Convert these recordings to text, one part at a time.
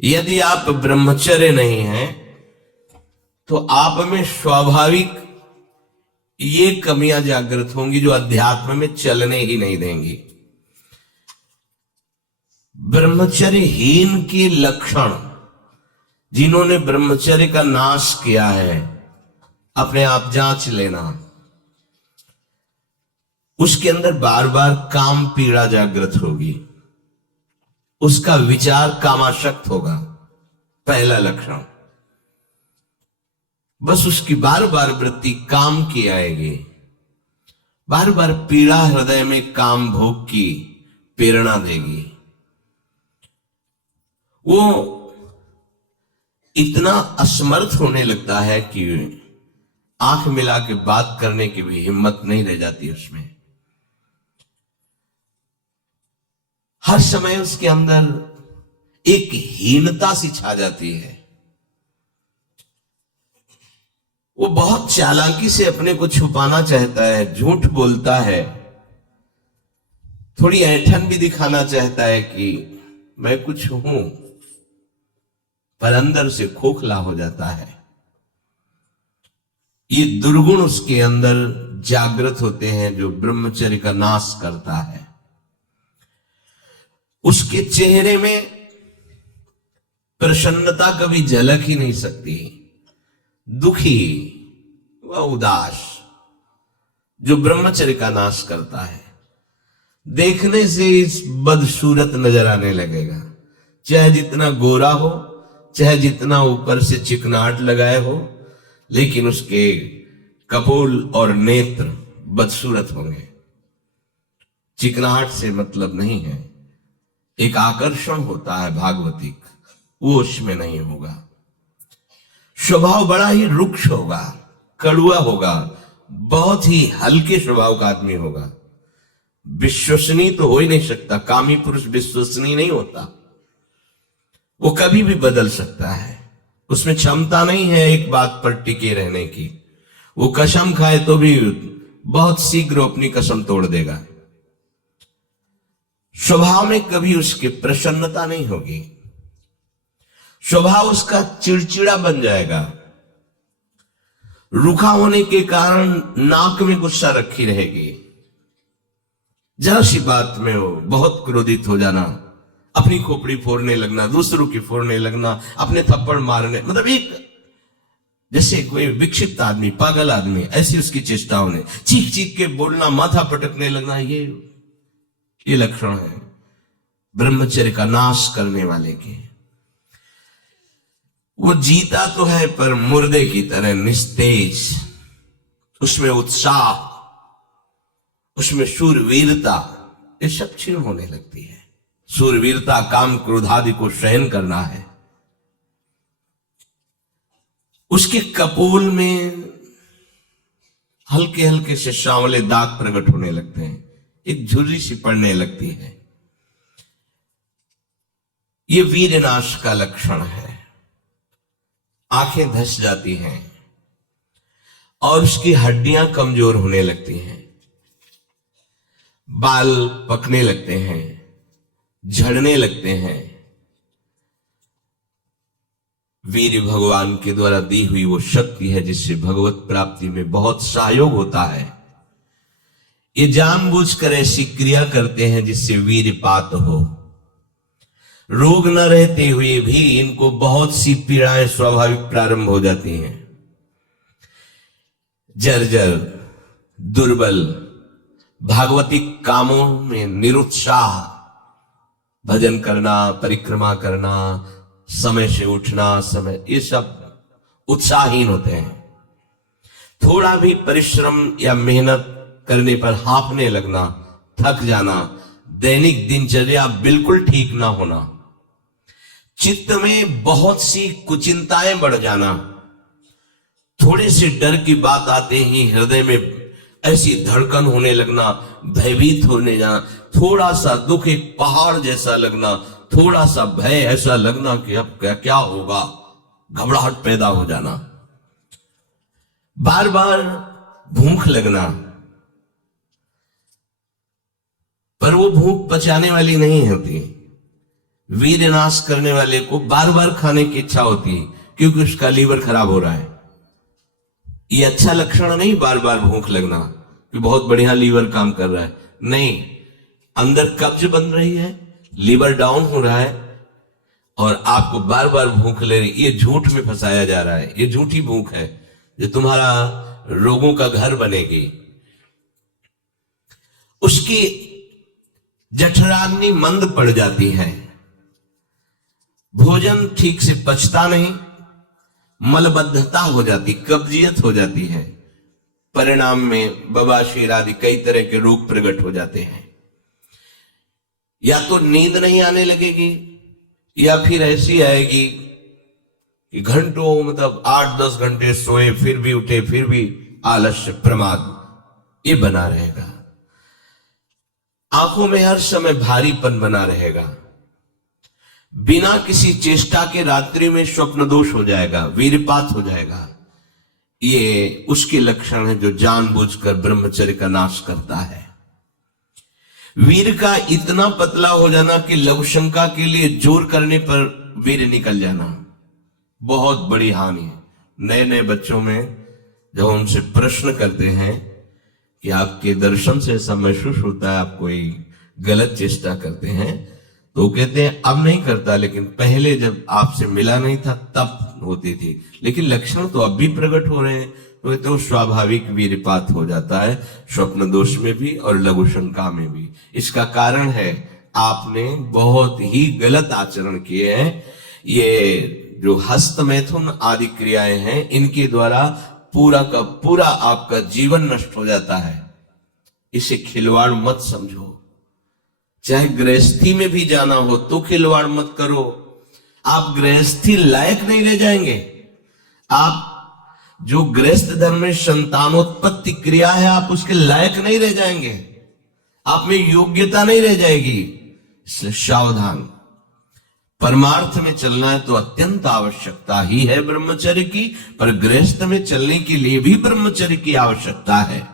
यदि आप ब्रह्मचर्य नहीं हैं तो आप में स्वाभाविक ये कमियां जागृत होंगी जो अध्यात्म में चलने ही नहीं देंगी। ब्रह्मचर्यहीन के लक्षण, जिन्होंने ब्रह्मचर्य का नाश किया है, अपने आप जांच लेना। उसके अंदर बार बार काम पीड़ा जागृत होगी, उसका विचार कामाशक्त होगा, पहला लक्षण। बस उसकी बार बार वृत्ति काम की आएगी, बार बार पीड़ा हृदय में काम भोग की प्रेरणा देगी। वो इतना असमर्थ होने लगता है कि आंख मिला के बात करने की भी हिम्मत नहीं रह जाती उसमें। हर समय उसके अंदर एक हीनता सी छा जाती है। वो बहुत चालाकी से अपने को छुपाना चाहता है, झूठ बोलता है, थोड़ी ऐंठन भी दिखाना चाहता है कि मैं कुछ हूं, पर अंदर से खोखला हो जाता है। ये दुर्गुण उसके अंदर जागृत होते हैं जो ब्रह्मचर्य का नाश करता है। उसके चेहरे में प्रसन्नता कभी झलक ही नहीं सकती, दुखी व उदास, जो ब्रह्मचर्य का नाश करता है। देखने से इस बदसूरत नजर आने लगेगा, चाहे जितना गोरा हो, चाहे जितना ऊपर से चिकनाहट लगाए हो, लेकिन उसके कपोल और नेत्र बदसूरत होंगे। चिकनाहट से मतलब नहीं है, एक आकर्षण होता है भागवतिक, वो उसमें नहीं होगा। स्वभाव बड़ा ही रुक्ष होगा, कड़ुआ होगा, बहुत ही हल्के स्वभाव का आदमी होगा। विश्वसनीय तो हो ही नहीं सकता, कामी पुरुष विश्वसनीय नहीं होता, वो कभी भी बदल सकता है। उसमें क्षमता नहीं है एक बात पर टिके रहने की। वो कसम खाए तो भी बहुत शीघ्र अपनी कसम तोड़ देगा। स्वभाव में कभी उसकी प्रसन्नता नहीं होगी, स्वभाव उसका चिड़चिड़ा बन जाएगा। रूखा होने के कारण नाक में गुस्सा रखी रहेगी, जरा सी बात में वो बहुत क्रोधित हो जाना, अपनी खोपड़ी फोड़ने लगना, दूसरों की फोड़ने लगना, अपने थप्पड़ मारने, मतलब एक जैसे कोई विक्षिप्त आदमी, पागल आदमी, ऐसी उसकी चेष्टाओं ने चीख चीख के बोलना, माथा पटकने लगना, ये लक्षण है ब्रह्मचर्य का नाश करने वाले के। वो जीता तो है पर मुर्दे की तरह निस्तेज, उसमें उत्साह, उसमें शूरवीरता, ये सब क्षीण होने लगती है। शूरवीरता काम क्रोध आदि को सहन करना है। उसके कपोल में हल्के हल्के से सांवले दाग प्रकट होने लगते हैं, एक झुर्री सी पड़ने लगती है। ये वीरनाश का लक्षण है। आंखें धस जाती हैं और उसकी हड्डियां कमजोर होने लगती हैं, बाल पकने लगते हैं, झड़ने लगते हैं। वीर भगवान के द्वारा दी हुई वो शक्ति है जिससे भगवत प्राप्ति में बहुत सहयोग होता है। ये जानबूझकर ऐसी क्रिया करते हैं जिससे वीरपात हो। रोग न रहते हुए भी इनको बहुत सी पीड़ाएं स्वाभाविक प्रारंभ हो जाती हैं। जर्जर, दुर्बल, भागवतिक कामों में निरुत्साह, भजन करना, परिक्रमा करना, समय से उठना, समय, ये सब उत्साहहीन होते हैं। थोड़ा भी परिश्रम या मेहनत करने पर हांफने लगना, थक जाना, दैनिक दिनचर्या बिल्कुल ठीक ना होना, चित्त में बहुत सी कुचिंताएं बढ़ जाना, थोड़े से डर की बात आते ही हृदय में ऐसी धड़कन होने लगना, भयभीत होने जाना, थोड़ा सा दुख एक पहाड़ जैसा लगना, थोड़ा सा भय ऐसा लगना कि अब क्या होगा, घबराहट पैदा हो जाना, बार बार भूख लगना, पर वो भूख पचाने वाली नहीं होती, वीर नाश करने वाले को बार बार खाने की इच्छा होती है क्योंकि उसका लीवर खराब हो रहा है। ये अच्छा लक्षण नहीं, बार बार भूख लगना कि बहुत बढ़िया लीवर काम कर रहा है, नहीं, अंदर कब्ज बन रही है, लीवर डाउन हो रहा है और आपको बार बार भूख ले रही। ये झूठ में फंसाया जा रहा है, ये झूठी भूख है जो तुम्हारा रोगों का घर बनेगी। उसकी जठराग्नि मंद पड़ जाती है, भोजन ठीक से पचता नहीं, मलबद्धता हो जाती, कब्जियत हो जाती है, परिणाम में बवासीर आदि कई तरह के रोग प्रकट हो जाते हैं। या तो नींद नहीं आने लगेगी या फिर ऐसी आएगी कि घंटों, मतलब 8-10 घंटे सोए फिर भी उठे, फिर भी आलस्य, प्रमाद, ये बना रहेगा। आंखों में हर समय भारीपन बना रहेगा, बिना किसी चेष्टा के रात्रि में स्वप्न दोष हो जाएगा, वीरपात हो जाएगा। ये उसके लक्षण है जो जानबूझकर ब्रह्मचर्य का नाश करता है। वीर का इतना पतला हो जाना कि लघुशंका के लिए जोर करने पर वीर निकल जाना बहुत बड़ी हानि है। नए नए बच्चों में जब उनसे प्रश्न करते हैं कि आपके दर्शन से ऐसा महसूस होता है आप कोई गलत चेष्टा करते हैं, तो कहते हैं अब नहीं करता, लेकिन पहले जब आपसे मिला नहीं था तब होती थी, लेकिन लक्षण तो अब भी प्रकट हो रहे हैं। तो स्वाभाविक वीरपात हो जाता है, स्वप्न दोष में भी और लघु शंका में भी। इसका कारण है आपने बहुत ही गलत आचरण किए हैं। ये जो हस्त मैथुन आदि क्रियाएं हैं, इनके द्वारा पूरा का पूरा आपका जीवन नष्ट हो जाता है। इसे खिलवाड़ मत समझो। चाहे गृहस्थी में भी जाना हो तो खिलवाड़ मत करो। आप गृहस्थी लायक नहीं रह जाएंगे। आप जो गृहस्थ धर्म में संतानोत्पत्ति क्रिया है, आप उसके लायक नहीं रह जाएंगे, आप में योग्यता नहीं रह जाएगी। इसलिए सावधान। परमार्थ में चलना है तो अत्यंत आवश्यकता ही है ब्रह्मचर्य की, पर गृहस्थ में चलने के लिए भी ब्रह्मचर्य की आवश्यकता है।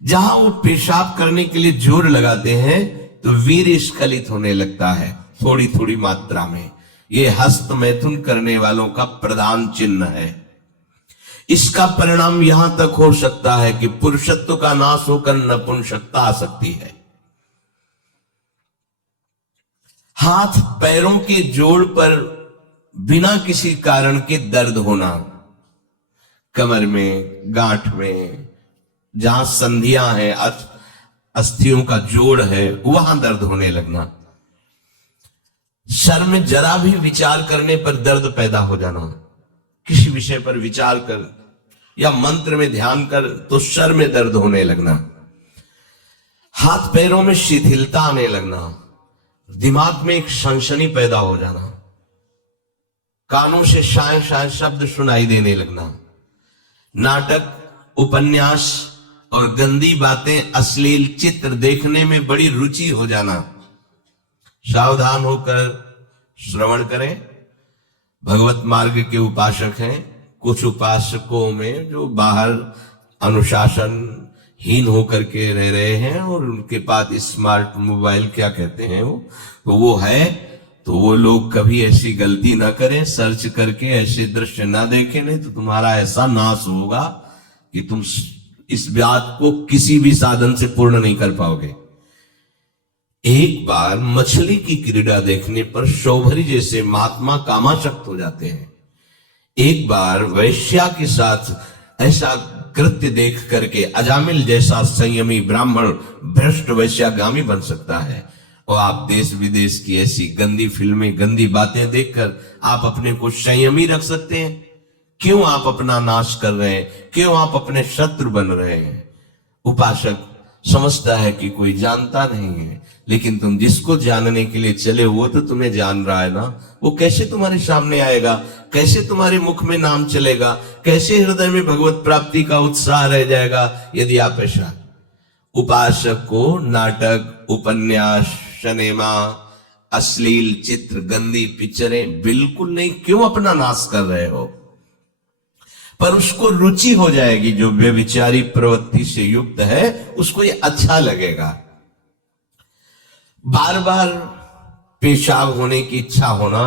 जहां वो पेशाब करने के लिए जोर लगाते हैं तो वीर स्खलित होने लगता है थोड़ी थोड़ी मात्रा में। ये हस्त मैथुन करने वालों का प्रधान चिन्ह है। इसका परिणाम यहां तक हो सकता है कि पुरुषत्व का नाश होकर नपुंसकता आ सकती है। हाथ पैरों के जोड़ पर बिना किसी कारण के दर्द होना, कमर में, गांठ में, जहां संधियां हैं, अस्थियों का जोड़ है, वहां दर्द होने लगना। सर में जरा भी विचार करने पर दर्द पैदा हो जाना। किसी विषय पर विचार कर या मंत्र में ध्यान कर तो सर में दर्द होने लगना। हाथ पैरों में शिथिलता आने लगना। दिमाग में एक सनसनी पैदा हो जाना। कानों से शाय शाय शब्द सुनाई देने लगना। नाटक, उपन्यास और गंदी बातें, अश्लील चित्र देखने में बड़ी रुचि हो जाना। सावधान होकर श्रवण करें। भगवत मार्ग के उपासक हैं। कुछ उपासकों में जो बाहर अनुशासन हीन होकर के रह रहे हैं और उनके पास स्मार्ट मोबाइल, क्या कहते हैं वो है, तो वो लोग कभी ऐसी गलती ना करें, सर्च करके ऐसे दृश्य ना देखें, नहीं तो तुम्हारा ऐसा नाश होगा कि तुम इस बात को किसी भी साधन से पूर्ण नहीं कर पाओगे। एक बार मछली की क्रीड़ा देखने पर शौभरी जैसे महात्मा कामाशक्त हो जाते हैं। एक बार वैश्या के साथ ऐसा कृत्य देख करके अजामिल जैसा संयमी ब्राह्मण भ्रष्ट वैश्यागामी बन सकता है। और आप देश विदेश की ऐसी गंदी फिल्में, गंदी बातें देखकर आप अपने को संयमी रख सकते हैं? क्यों आप अपना नाश कर रहे हैं? क्यों आप अपने शत्रु बन रहे हैं? उपासक समझता है कि कोई जानता नहीं है, लेकिन तुम जिसको जानने के लिए चले वो तो तुम्हें जान रहा है ना। वो कैसे तुम्हारे सामने आएगा? कैसे तुम्हारे मुख में नाम चलेगा? कैसे हृदय में भगवत प्राप्ति का उत्साह रह जाएगा यदि आप ऐसा? उपासक को नाटक, उपन्यास, सिनेमा, अश्लील चित्र, गंदी पिक्चरें बिल्कुल नहीं। क्यों अपना नाश कर रहे हो? पर उसको रुचि हो जाएगी। जो व्यभिचारी प्रवृत्ति से युक्त है उसको ये अच्छा लगेगा। बार बार पेशाब होने की इच्छा होना,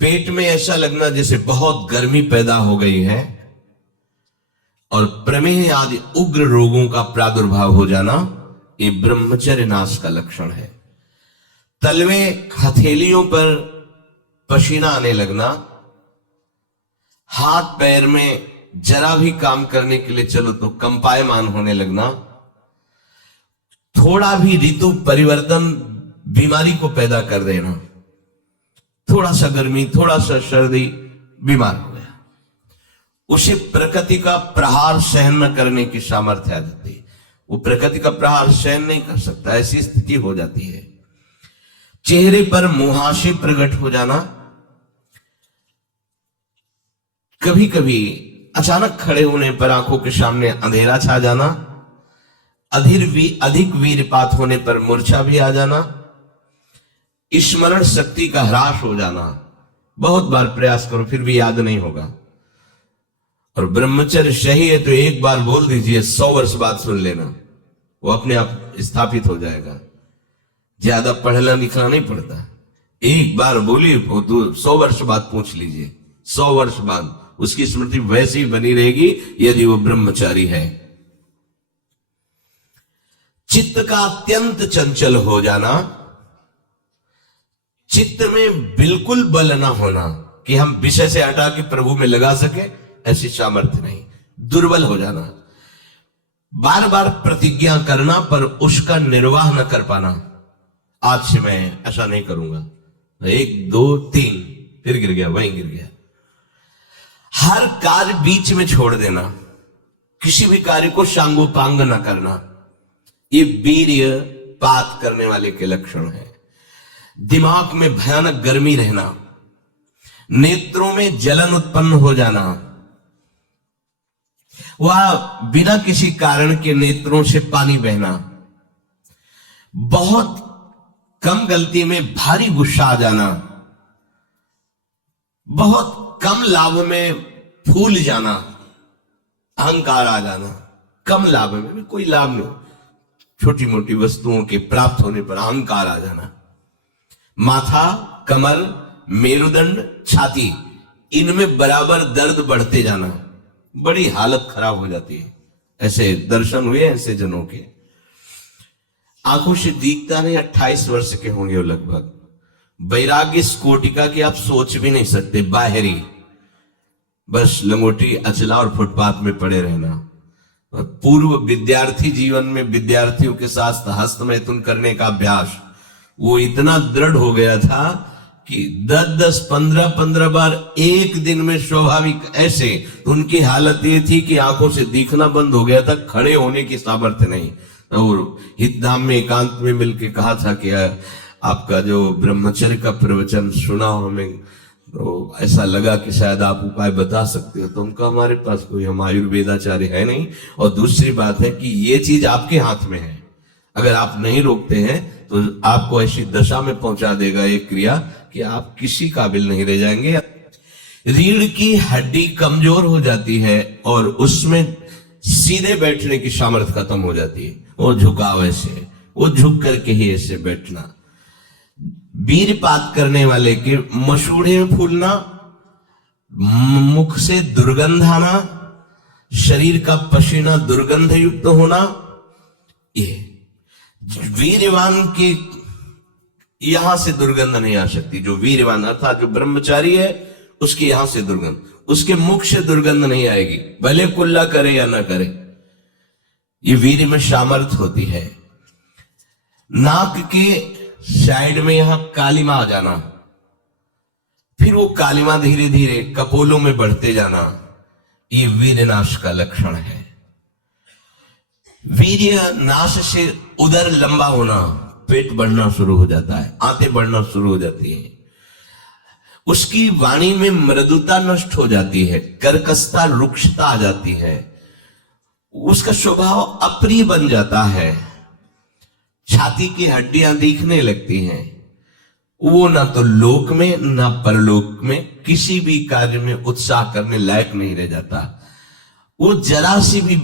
पेट में ऐसा लगना जैसे बहुत गर्मी पैदा हो गई है, और प्रमेह आदि उग्र रोगों का प्रादुर्भाव हो जाना, ये ब्रह्मचर्य नाश का लक्षण है। तलवे हथेलियों पर पसीना आने लगना, हाथ पैर में जरा भी काम करने के लिए चलो तो कंपायमान होने लगना, थोड़ा भी ऋतु परिवर्तन बीमारी को पैदा कर देना, थोड़ा सा गर्मी थोड़ा सा सर्दी बीमार हो गया, उसे प्रकृति का प्रहार सहन न करने की सामर्थ्य आ जाती है। वो प्रकृति का प्रहार सहन नहीं कर सकता, ऐसी स्थिति हो जाती है। चेहरे पर मुहासे प्रकट हो जाना, कभी कभी अचानक खड़े होने पर आंखों के सामने अंधेरा छा जाना, अधिक वीरपात होने पर मूर्छा भी आ जाना, स्मरण शक्ति का ह्रास हो जाना, बहुत बार प्रयास करो फिर भी याद नहीं होगा। और ब्रह्मचर्य सही है तो एक बार बोल दीजिए, 100 वर्ष बाद सुन लेना, वो अपने आप स्थापित हो जाएगा। ज्यादा पढ़ना लिखना नहीं पड़ता, एक बार बोलिए तो 100 वर्ष बाद पूछ लीजिए, 100 वर्ष बाद उसकी स्मृति वैसी ही बनी रहेगी यदि वो ब्रह्मचारी है। चित्त का अत्यंत चंचल हो जाना, चित्त में बिल्कुल बल न होना कि हम विषय से हटा के प्रभु में लगा सके, ऐसी सामर्थ्य नहीं, दुर्बल हो जाना, बार बार प्रतिज्ञा करना पर उसका निर्वाह न कर पाना, आज से मैं ऐसा नहीं करूंगा, 1 2 3 फिर गिर गया, वहीं गिर गया। हर कार्य बीच में छोड़ देना, किसी भी कार्य को सांगोपांग न करना, ये वीर्य पात करने वाले के लक्षण है। दिमाग में भयानक गर्मी रहना, नेत्रों में जलन उत्पन्न हो जाना, वह बिना किसी कारण के नेत्रों से पानी बहना, बहुत कम गलती में भारी गुस्सा आ जाना, बहुत कम लाभ में फूल जाना, अहंकार आ जाना, कम लाभ में भी कोई लाभ नहीं, छोटी मोटी वस्तुओं के प्राप्त होने पर अहंकार आ जाना, माथा, कमर, मेरुदंड, छाती, इनमें बराबर दर्द बढ़ते जाना, बड़ी हालत खराब हो जाती है। ऐसे दर्शन हुए ऐसे जनों के, आंखों से दिखता नहीं, 28 वर्ष के होंगे वो लगभग, वैराग्य इस कोटिका की आप सोच भी नहीं सकते, बाहरी बस लंगोटी अचला और फुटपाथ में पड़े रहना। पूर्व विद्यार्थी जीवन में विद्यार्थियों के साथ हस्तमैथुन करने का अभ्यास वो इतना दृढ़ हो गया था कि 10-10, 15-15 बार एक दिन में स्वाभाविक ऐसे, उनकी हालत ये थी कि आंखों से दिखना बंद हो गया था, खड़े होने की सामर्थ्य नहीं। और हितधाम में एकांत में मिलके कहा था कि आपका जो ब्रह्मचर्य का प्रवचन सुना हमें, तो ऐसा लगा कि शायद आप उपाय बता सकते हो। तो उनका हमारे पास कोई हम आयुर्वेदाचार्य है नहीं, और दूसरी बात है कि ये चीज आपके हाथ में है, अगर आप नहीं रोकते हैं तो आपको ऐसी दशा में पहुंचा देगा ये क्रिया कि आप किसी काबिल नहीं रह जाएंगे। रीढ़ की हड्डी कमजोर हो जाती है और उसमें सीधे बैठने की सामर्थ्य खत्म हो जाती है, वो झुकाव ऐसे, वो झुक करके ही ऐसे बैठना। वीरपात करने वाले के मसूड़े में फूलना, मुख से दुर्गंध आना, शरीर का पसीना दुर्गंध युक्त होना, ये वीरवान के यहां से दुर्गंध नहीं आ सकती। जो वीरवान अर्थात जो ब्रह्मचारी है उसके यहां से दुर्गंध, उसके मुख से दुर्गंध नहीं आएगी, भले कुल्ला करे या ना करे, ये वीर में सामर्थ्य होती है। नाक के साइड में यहां कालिमा आ जाना, फिर वो कालिमा धीरे धीरे कपोलों में बढ़ते जाना, ये वीर नाश का लक्षण है। वीर्य नाश से उदर लंबा होना, पेट बढ़ना शुरू हो जाता है, आंतें बढ़ना शुरू हो जाती है, उसकी वाणी में मृदुता नष्ट हो जाती है, कर्कशता रुक्षता आ जाती है, उसका स्वभाव अप्रिय बन जाता है, छाती की हड्डियां दिखने लगती हैं, वो ना तो लोक में ना परलोक में किसी भी कार्य में उत्साह करने लायक नहीं रह जाता। वो जरा सी भी